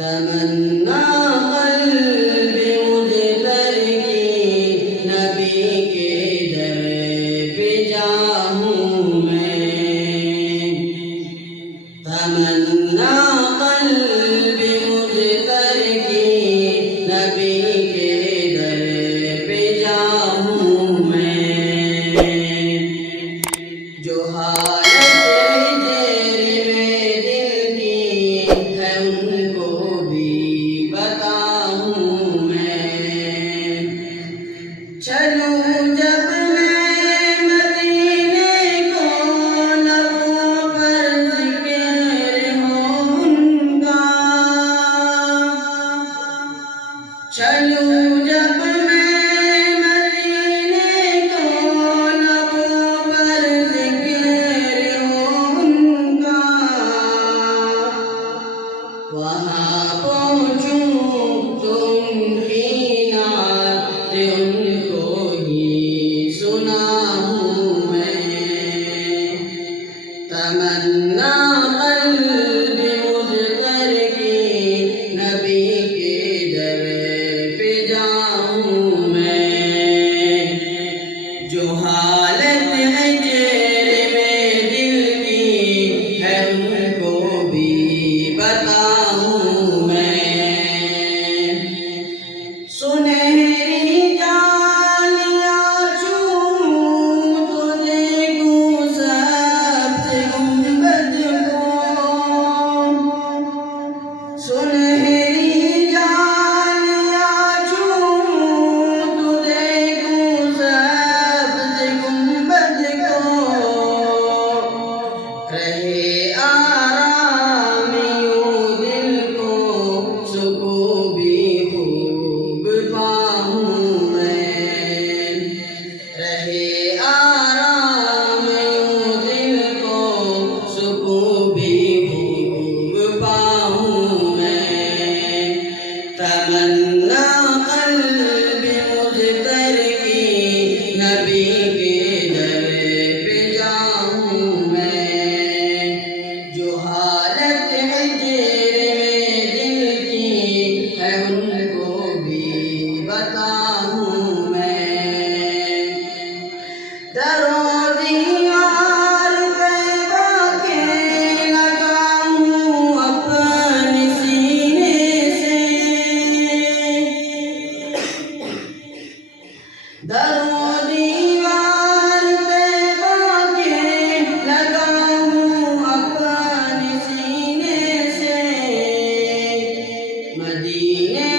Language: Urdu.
تمنا قلب مجبر کی نبی کے در پہ جاؤں میں، تمنا قلب مجبر کی نبی کے در پہ جاؤں میں، جو حالت چلوں جب میں مدینے کو لبوں پر ذکر ہو ان کا، چلوں جب میں مدینے کو لبوں پر ذکر ہو ان کا، وہاں پہنچوں تو ان کی نعت ان کو ہی سناؤں میں، تمنا قلب مجبر کی نبی کے در پہ جاؤں میں، جو حالت ہے چہرے میں دل کی ہے ان کو بھی بتاؤں میں، سنہری جالیاں چوموں تو دیکھوں سبز گنبد کو، سنہری جالیاں چوموں تو دیکھوں سبز گنبد کو، رہے آرام یوں دل کو سکون بھی خوب پاؤں میں، رہے آرام یوں دل کو سکون بھی خوب پاؤں میں، تمنا قلب مجبر کی نبی کے در پہ جاؤں میں، جو حالت ہے چہرے میں دل کی ہے ان کو بھی بتاؤں میں، در و دیوار طیبہ کے لگاؤں اپنے سینے سے، در و دیوار طیبہ کے لگاؤں اپنے سینے سے، مدینے